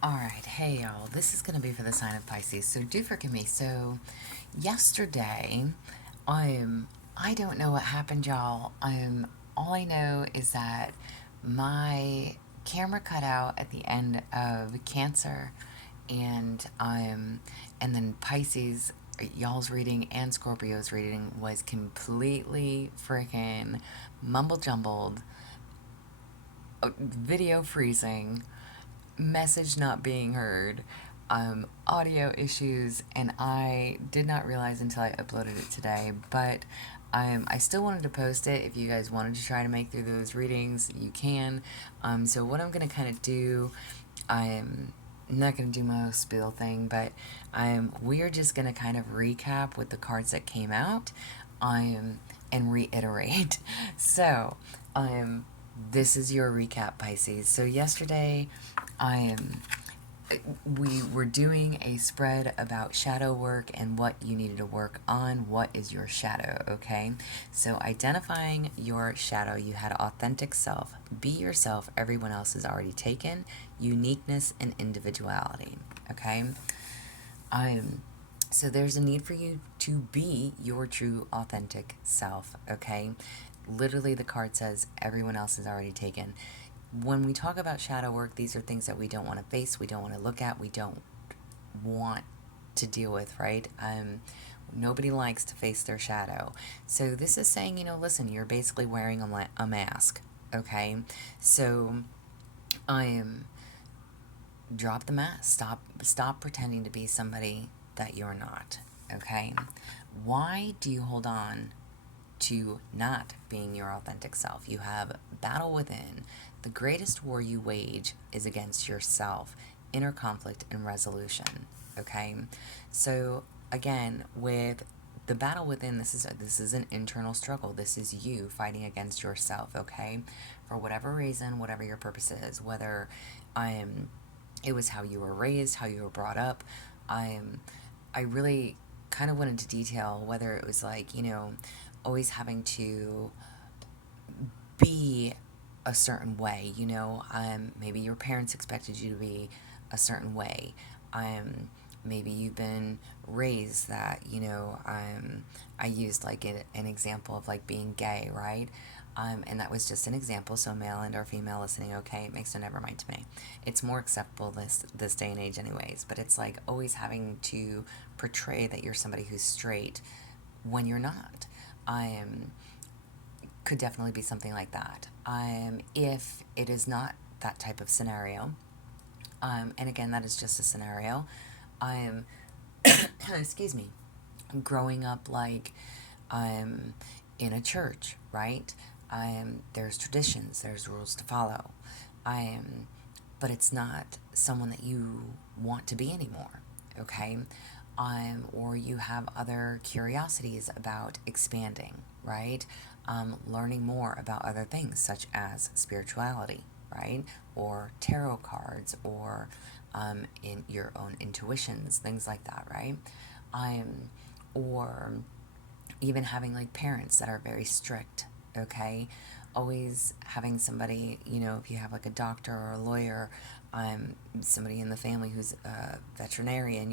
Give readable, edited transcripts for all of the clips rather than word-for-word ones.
Alright, hey y'all, this is gonna be for the sign of Pisces, so do forgive me. So, yesterday, I don't know what happened, y'all. All I know is that my camera cut out at the end of Cancer, and and then Pisces, y'all's reading and Scorpio's reading was completely freaking mumble jumbled, video freezing, message not being heard, audio issues, and I did not realize until I uploaded it today. But I still wanted to post it. If you guys wanted to try to make through those readings, you can. So what I'm gonna kind of do, I'm not gonna do my whole spiel thing, but we're just gonna kind of recap with the cards that came out, and reiterate. So, this is your recap, Pisces. So yesterday, um, we were doing a spread about shadow work and what you needed to work on. What is your shadow, okay? So identifying your shadow, you had authentic self. Be yourself, everyone else is already taken. Uniqueness and individuality, okay? Um, so there's a need for you to be your true authentic self, okay? Literally, the card says everyone else is already taken. When we talk about shadow work, these are things that we don't want to face, we don't want to look at, we don't want to deal with, right? Nobody likes to face their shadow. So this is saying, listen, you're basically wearing a mask, okay? So I am drop the mask. Stop pretending to be somebody that you're not, okay? Why do you hold on to not being your authentic self? You have battle within. The greatest war you wage is against yourself. Inner conflict and resolution, okay? So again, with the battle within, this is an internal struggle. This is you fighting against yourself, okay? For whatever reason, whatever your purpose is, whether it was how you were raised, how you were brought up. I really kind of went into detail whether it was like, always having to be a certain way, maybe your parents expected you to be a certain way. Maybe you've been raised that, I used like an example of like being gay, right? And that was just an example, so male and or female listening, okay, it makes no never mind to me. It's more acceptable this day and age anyways, but it's like always having to portray that you're somebody who's straight when you're not. Um, could definitely be something like that. If it is not that type of scenario, and again, that is just a scenario. I'm, excuse me, growing up like I'm in a church, right? There's traditions, there's rules to follow. I'm, but it's not someone that you want to be anymore, okay? Or you have other curiosities about expanding, right? Learning more about other things such as spirituality, right? Or tarot cards, or in your own intuitions, things like that, right? Um, or even having like parents that are very strict, okay? Always having somebody, if you have like a doctor or a lawyer, somebody in the family who's a veterinarian,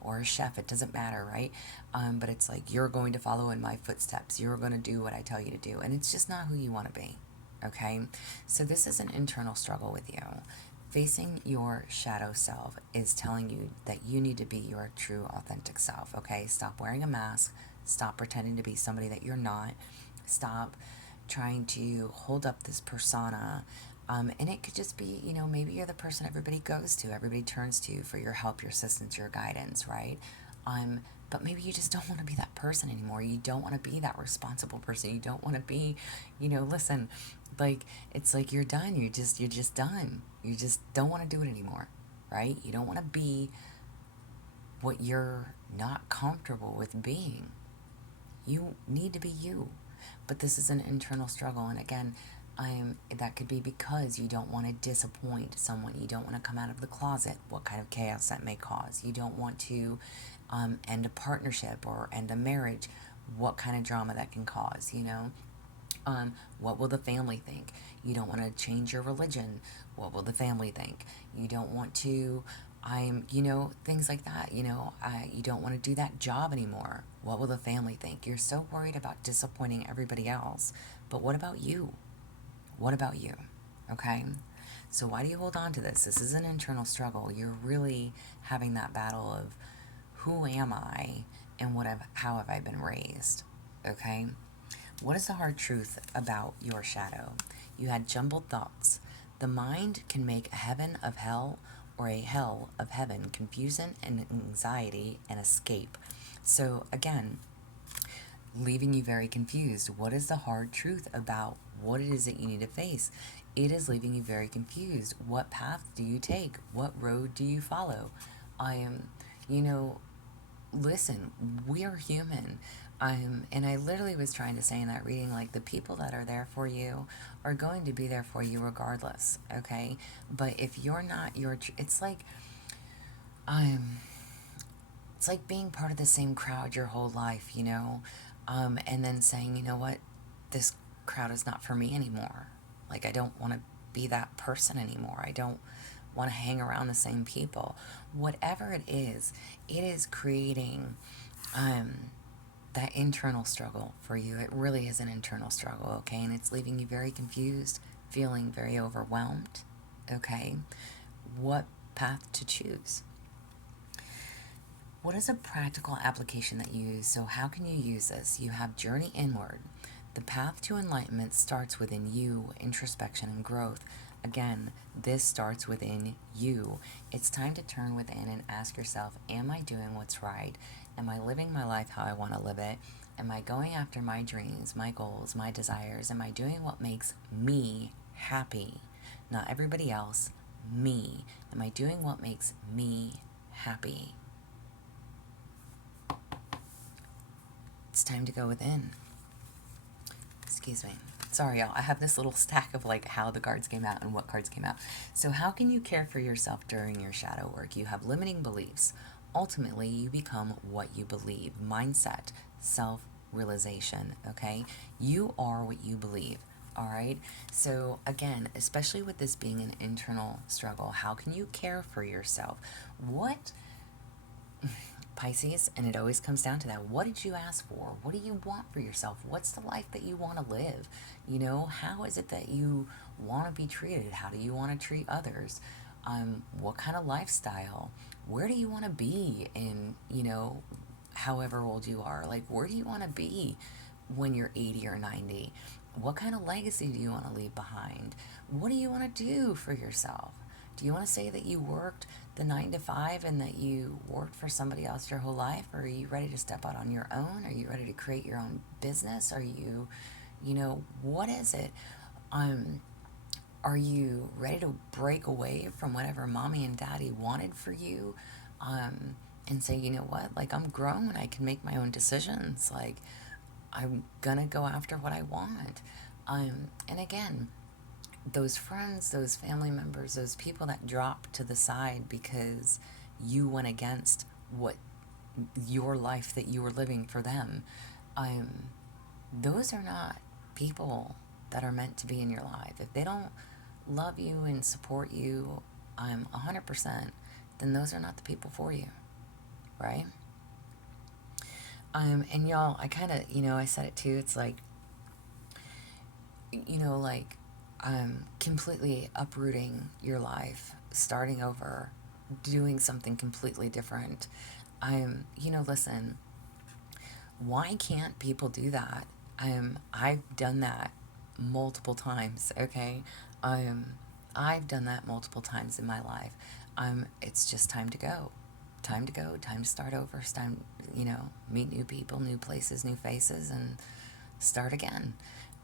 or a chef, it doesn't matter, right? But it's like, you're going to follow in my footsteps, you're going to do what I tell you to do, and it's just not who you want to be, okay? So this is an internal struggle with you. Facing your shadow self is telling you that you need to be your true authentic self, okay? Stop wearing a mask. Stop pretending to be somebody that you're not. Stop trying to hold up this persona. And it could just be, maybe you're the person everybody goes to, everybody turns to for your help, your assistance, your guidance, right? But maybe you just don't want to be that person anymore. You don't want to be that responsible person. You don't want to be, listen, like, it's like you're done. You're just done. You just don't want to do it anymore, right? You don't want to be what you're not comfortable with being. You need to be you. But this is an internal struggle, and again, that could be because you don't want to disappoint someone. You don't want to come out of the closet, what kind of chaos that may cause. You don't want to end a partnership or end a marriage, what kind of drama that can cause, What will the family think? You don't want to change your religion. What will the family think? You don't want to, things like that. You don't want to do that job anymore. What will the family think? You're so worried about disappointing everybody else. But what about you? What about you? Okay? So why do you hold on to this? This is an internal struggle. You're really having that battle of who am I and how have I been raised? Okay? What is the hard truth about your shadow? You had jumbled thoughts. The mind can make a heaven of hell or a hell of heaven, confusion and anxiety and escape. So, again, leaving you very confused. What is the hard truth about what it is that you need to face? It is leaving you very confused. What path do you take? What road do you follow? I am, you know, listen, we're human. And I literally was trying to say in that reading, like, the people that are there for you are going to be there for you regardless, okay? But if you're not it's like, um, it's like being part of the same crowd your whole life. And then saying, you know what, this crowd is not for me anymore. Like, I don't want to be that person anymore. I don't want to hang around the same people. Whatever it is creating that internal struggle for you. It really is an internal struggle, okay? And it's leaving you very confused, feeling very overwhelmed, okay? What path to choose? What is a practical application that you use? So, how can you use this? You have journey inward. The path to enlightenment starts within you, introspection and growth. Again, this starts within you. It's time to turn within and ask yourself, am I doing what's right? Am I living my life how I want to live it? Am I going after my dreams, my goals, my desires? Am I doing what makes me happy? Not everybody else, me. Am I doing what makes me happy? It's time to go within. Excuse me. Sorry, y'all. I have this little stack of like how the cards came out and what cards came out. So, how can you care for yourself during your shadow work? You have limiting beliefs. Ultimately, you become what you believe. Mindset, self realization. Okay? You are what you believe. All right? So, again, especially with this being an internal struggle, how can you care for yourself? What Pisces, and it always comes down to that. What did you ask for? What do you want for yourself? What's the life that you want to live? How is it that you want to be treated? How do you want to treat others? What kind of lifestyle? Where do you want to be in, however old you are? Like, where do you want to be when you're 80 or 90? What kind of legacy do you want to leave behind? What do you want to do for yourself? Do you want to say that you worked the 9 to 5 and that you worked for somebody else your whole life? Or are you ready to step out on your own? Are you ready to create your own business? Are you, what is it? Are you ready to break away from whatever mommy and daddy wanted for you? And say, you know what? Like, I'm grown. I can make my own decisions. Like, I'm gonna go after what I want. And again, those friends, those family members, those people that drop to the side because you went against what your life that you were living for them, those are not people that are meant to be in your life. If they don't love you and support you 100%, then those are not the people for you, right? And y'all, I kind of, I said it too. It's like, like, completely uprooting your life, starting over, doing something completely different. Listen, why can't people do that? I've done that multiple times, okay? I've done that multiple times in my life. It's just time to go. Time to go, time to start over. It's time, meet new people, new places, new faces, and start again.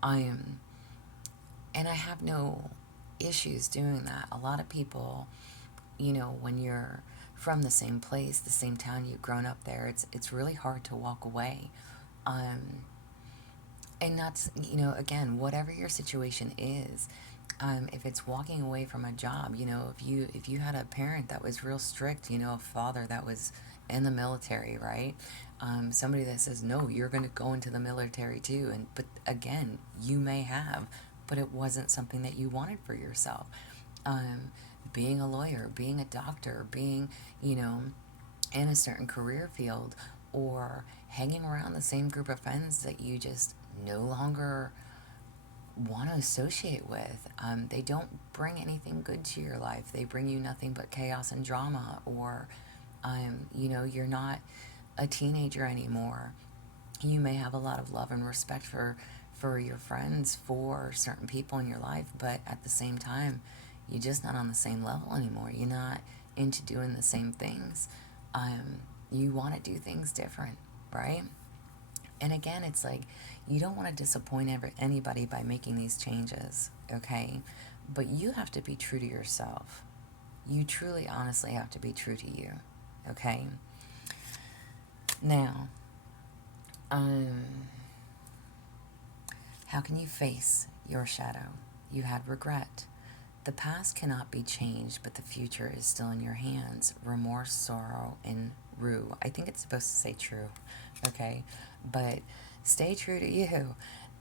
And I have no issues doing that. A lot of people, when you're from the same place, the same town, you've grown up there, it's really hard to walk away. And that's, again, whatever your situation is, if it's walking away from a job, if you had a parent that was real strict, a father that was in the military, right? Somebody that says, no, you're going to go into the military too. But again, you may have, but it wasn't something that you wanted for yourself. Um, Being a lawyer, being a doctor, being, you know, in a certain career field, or hanging around the same group of friends that you just no longer want to associate with. They don't bring anything good to your life. They bring you nothing but chaos and drama, or, you're not a teenager anymore. You may have a lot of love and respect for your friends, for certain people in your life, but at the same time, you're just not on the same level anymore. You're not into doing the same things. You want to do things different, right? And again, it's like you don't want to disappoint anybody by making these changes, okay? But you have to be true to yourself. You truly, honestly have to be true to you, okay? Now, um, how can you face your shadow? You had regret. The past cannot be changed, but the future is still in your hands. Remorse, sorrow, and rue. I think it's supposed to say true, okay? But stay true to you.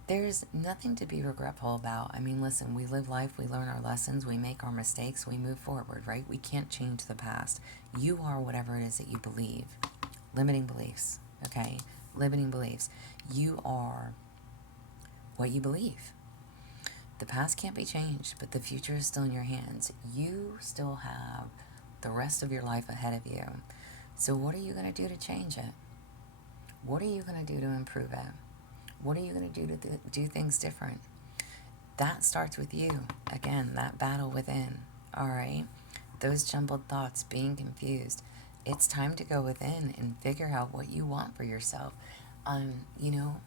There's nothing to be regretful about. I mean, listen, we live life, we learn our lessons, we make our mistakes, we move forward, right? We can't change the past. You are whatever it is that you believe. Limiting beliefs, okay? Limiting beliefs. You are what you believe. The past can't be changed, but the future is still in your hands. You still have the rest of your life ahead of you. So what are you going to do to change it? What are you going to do to improve it? What are you going to do to do things different? That starts with you. Again, that battle within. All right? Those jumbled thoughts, being confused. It's time to go within and figure out what you want for yourself. Um, you know,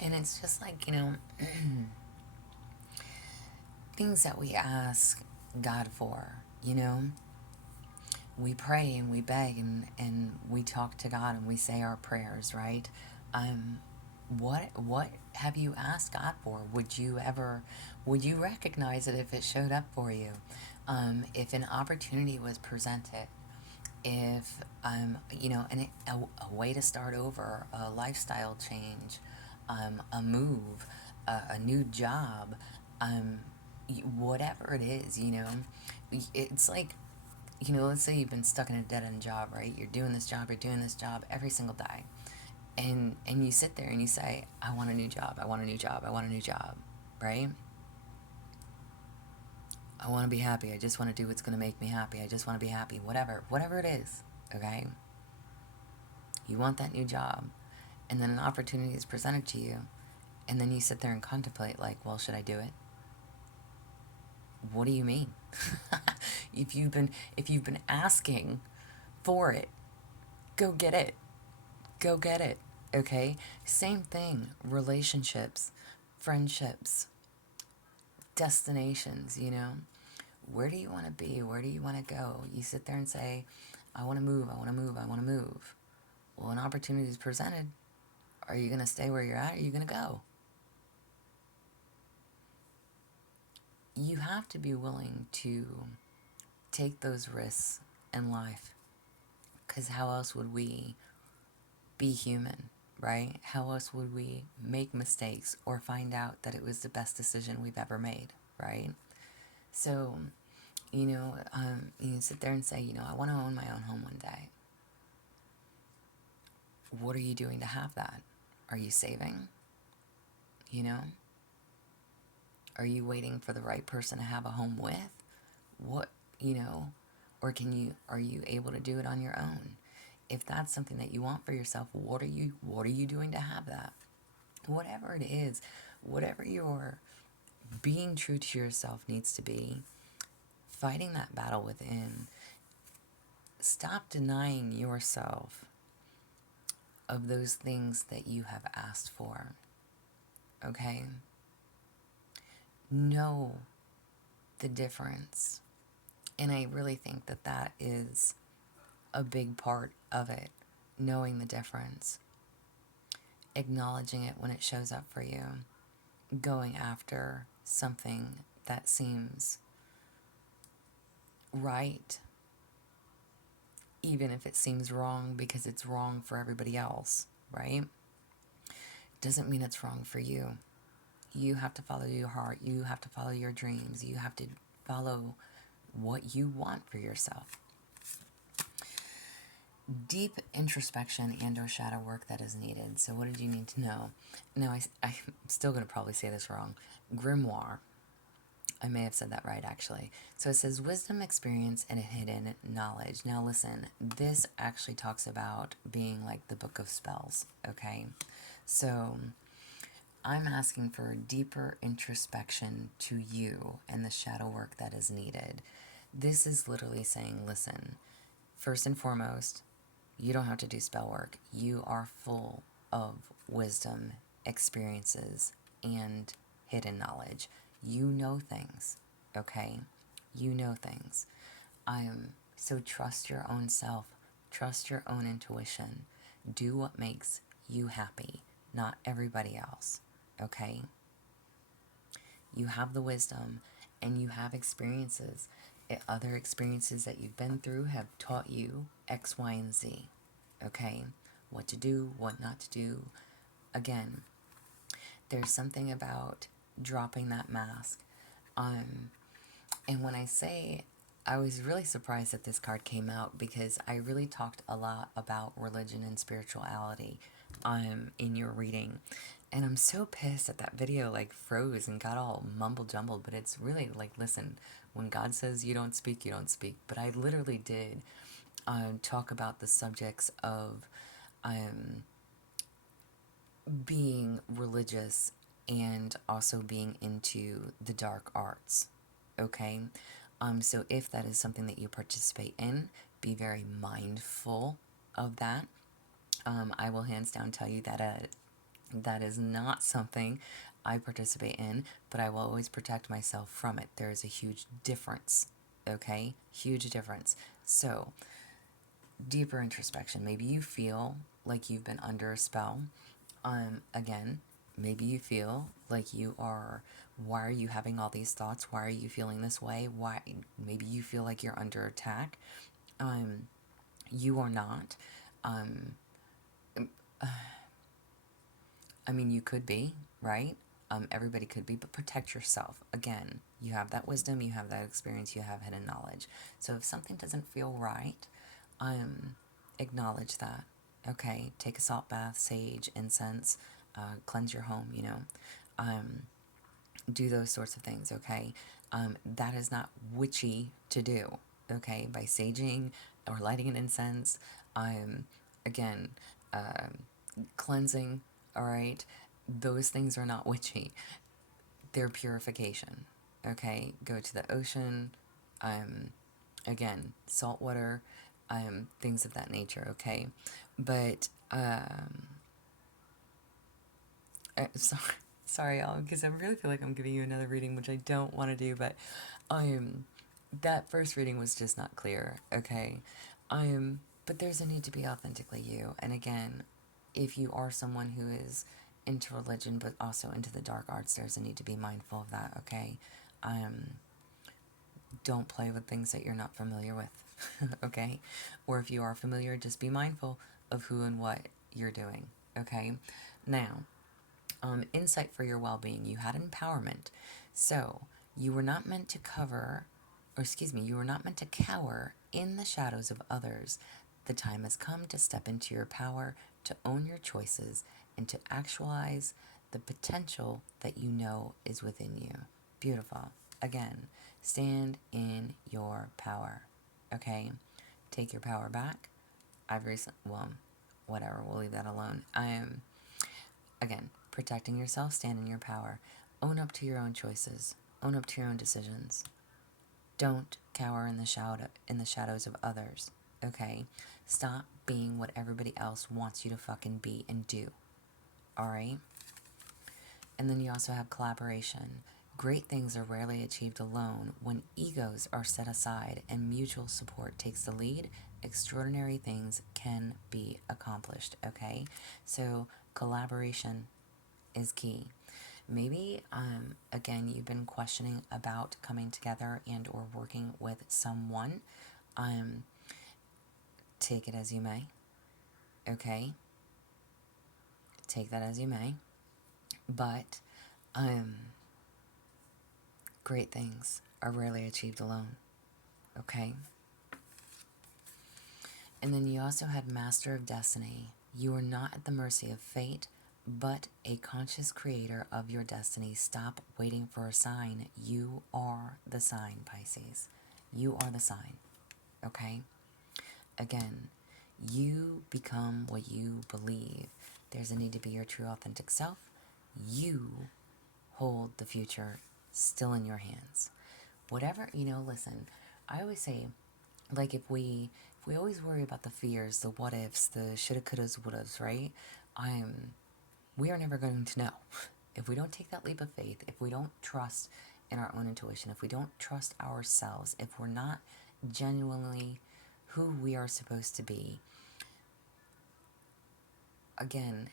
and it's just like, things that we ask God for, we pray and we beg and we talk to God and we say our prayers, right? Um, what have you asked God for? Would you recognize it if it showed up for you? If an opportunity was presented, if, a way to start over, a lifestyle change, a move, a new job, um, whatever it is, it's like, let's say you've been stuck in a dead end job, right? You're doing this job every single day. And you sit there and you say, I want a new job, I want a new job, I want a new job, right? I want to be happy. I just want to do what's going to make me happy. I just want to be happy. Whatever it is, okay? You want that new job. And then an opportunity is presented to you. And then you sit there and contemplate, like, well, should I do it? What do you mean? if you've been asking for it, go get it. Go get it. Okay? Same thing. Relationships, friendships, destinations, Where do you want to be? Where do you want to go? You sit there and say, I want to move, I want to move, I want to move. Well, an opportunity is presented. Are you going to stay where you're at? Or are you going to go? You have to be willing to take those risks in life. Because how else would we be human, right? How else would we make mistakes or find out that it was the best decision we've ever made, right? So, you sit there and say, I want to own my own home one day. What are you doing to have that? Are you saving? You know? Are you waiting for the right person to have a home with? What, or are you able to do it on your own? If that's something that you want for yourself, what are you doing to have that? Whatever it is, whatever your being true to yourself needs to be, fighting that battle within. Stop denying yourself of those things that you have asked for. Okay? Know the difference. And I really think that that is a big part of it. Knowing the difference. Acknowledging it when it shows up for you. Going after something that seems right. even if it seems wrong because it's wrong for everybody else, right? Doesn't mean it's wrong for you. You have to follow your heart. You have to follow your dreams. You have to follow what you want for yourself. Deep introspection and or shadow work that is needed. So what did you need to know? Now, I'm still going to probably say this wrong. Grimoire. I may have said that right, actually. So it says wisdom, experience, and hidden knowledge. Now listen, this actually talks about being like the book of spells, okay? So I'm asking for a deeper introspection to you and the shadow work that is needed. This is literally saying, listen, first and foremost, you don't have to do spell work. You are full of wisdom, experiences, and hidden knowledge. You know things, okay? You know things. So trust your own self. Trust your own intuition. Do what makes you happy, not everybody else, okay? You have the wisdom and you have experiences. Other experiences that you've been through have taught you X, Y, and Z. Okay? What to do, what not to do. Again, there's something about dropping that mask. And when I say, I was really surprised that this card came out because I really talked a lot about religion and spirituality in your reading. And I'm so pissed that that video like froze and got all mumble jumbled, but it's really like, listen, when God says you don't speak, you don't speak. But I literally did talk about the subjects of being religious and also being into the dark arts. Okay? So if that is something that you participate in, be very mindful of that. I will hands down tell you that that is not something I participate in, but I will always protect myself from it. There is a huge difference. Okay? Huge difference. So, deeper introspection. Maybe you feel like you've been under a spell. Again, maybe you feel like you are, why are you having all these thoughts? Why are you feeling this way? Why, maybe you feel like you're under attack. You are not. I mean, you could be, right? Everybody could be, but protect yourself. Again, you have that wisdom, you have that experience, you have hidden knowledge. So if something doesn't feel right, acknowledge that. Okay, take a salt bath, sage, incense, cleanse your home, you know. Do those sorts of things, okay? That is not witchy to do, okay? By saging or lighting an incense, again, cleansing, all right? Those things are not witchy. They're purification, okay? Go to the ocean, again, salt water, things of that nature, okay? But, sorry, sorry, y'all, because I really feel like I'm giving you another reading, which I don't want to do, but that first reading was just not clear, okay? But there's a need to be authentically you, and again, if you are someone who is into religion but also into the dark arts, there's a need to be mindful of that, okay? Don't play with things that you're not familiar with, okay? Or if you are familiar, just be mindful of who and what you're doing, okay? Now, insight for your well-being. You had empowerment. So, you were not meant to you were not meant to cower in the shadows of others. The time has come to step into your power, to own your choices, and to actualize the potential that you know is within you. Beautiful. Again, stand in your power. Okay? Take your power back. Whatever, we'll leave that alone. Again, protecting yourself, stand in your power. Own up to your own choices. Own up to your own decisions. Don't cower in the shadows of others. Okay? Stop being what everybody else wants you to fucking be and do. Alright? And then you also have collaboration. Great things are rarely achieved alone. When egos are set aside and mutual support takes the lead, extraordinary things can be accomplished, okay? So collaboration is key. Maybe, again, you've been questioning about coming together and or working with someone. take it as you may. Okay? Take that as you may. But, great things are rarely achieved alone. Okay? And then you also had Master of Destiny. You are not at the mercy of fate, but a conscious creator of your destiny. Stop waiting for a sign. You are the sign, Pisces. You are the sign. Okay? Again, you become what you believe. There's a need to be your true, authentic self. You hold the future still in your hands. Whatever, listen, I always say, like, if we always worry about the fears, the what ifs, the shoulda, couldas, wouldas, right? We are never going to know. If we don't take that leap of faith, if we don't trust in our own intuition, if we don't trust ourselves, if we're not genuinely who we are supposed to be, again,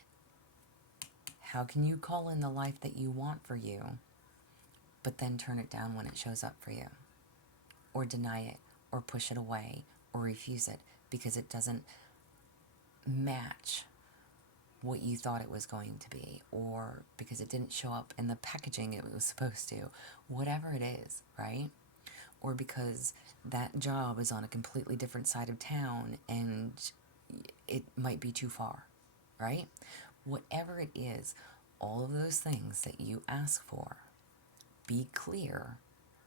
how can you call in the life that you want for you, but then turn it down when it shows up for you? Or deny it, or push it away, or refuse it because it doesn't match what you thought it was going to be, or because it didn't show up in the packaging it was supposed to, whatever it is, right? Or because that job is on a completely different side of town and it might be too far, right? Whatever it is, all of those things that you ask for, be clear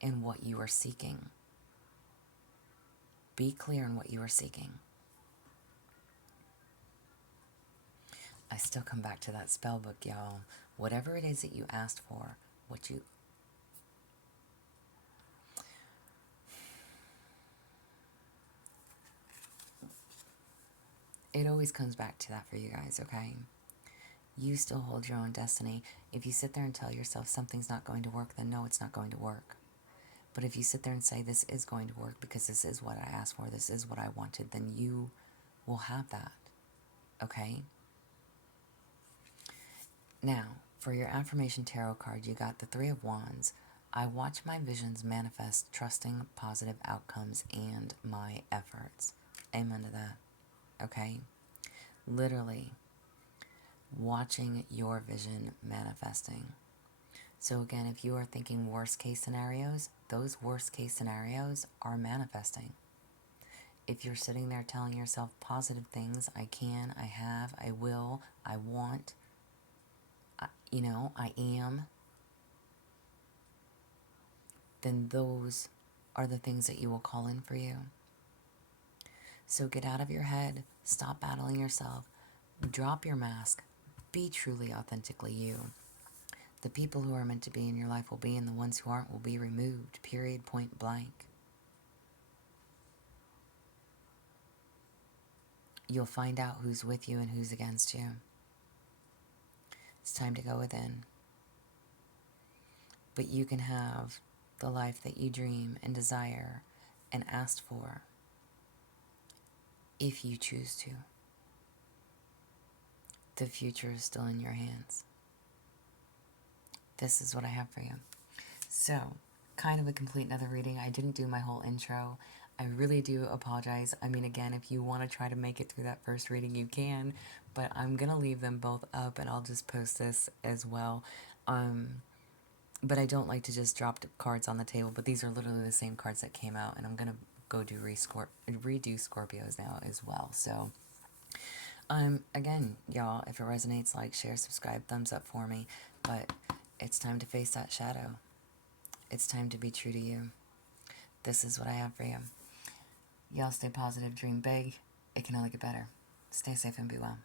in what you are seeking. Be clear in what you are seeking. I still come back to that spell book, y'all. Whatever it is that you asked for, it always comes back to that for you guys, okay? You still hold your own destiny. If you sit there and tell yourself something's not going to work, then no, it's not going to work. But if you sit there and say, this is going to work because this is what I asked for, this is what I wanted, then you will have that, okay? Now, for your affirmation tarot card, you got the Three of Wands. I watch my visions manifest, trusting positive outcomes and my efforts. Amen to that, okay? Literally, watching your vision manifesting. So again, if you are thinking worst case scenarios, those worst case scenarios are manifesting. If you're sitting there telling yourself positive things, I can, I have, I will, I want, I am, then those are the things that you will call in for you. So get out of your head, stop battling yourself, drop your mask, be truly authentically you. The people who are meant to be in your life will be, and the ones who aren't will be removed, period, point blank. You'll find out who's with you and who's against you. It's time to go within. But you can have the life that you dream and desire and asked for if you choose to. The future is still in your hands. This is what I have for you. So, kind of a complete another reading. I didn't do my whole intro. I really do apologize. I mean, again, if you want to try to make it through that first reading, you can. But I'm going to leave them both up, and I'll just post this as well. But I don't like to just drop cards on the table. But these are literally the same cards that came out. And I'm going to go do redo Scorpios now as well. So, again, y'all, if it resonates, like, share, subscribe, thumbs up for me. But it's time to face that shadow. It's time to be true to you. This is what I have for you. Y'all stay positive, dream big. It can only get better. Stay safe and be well.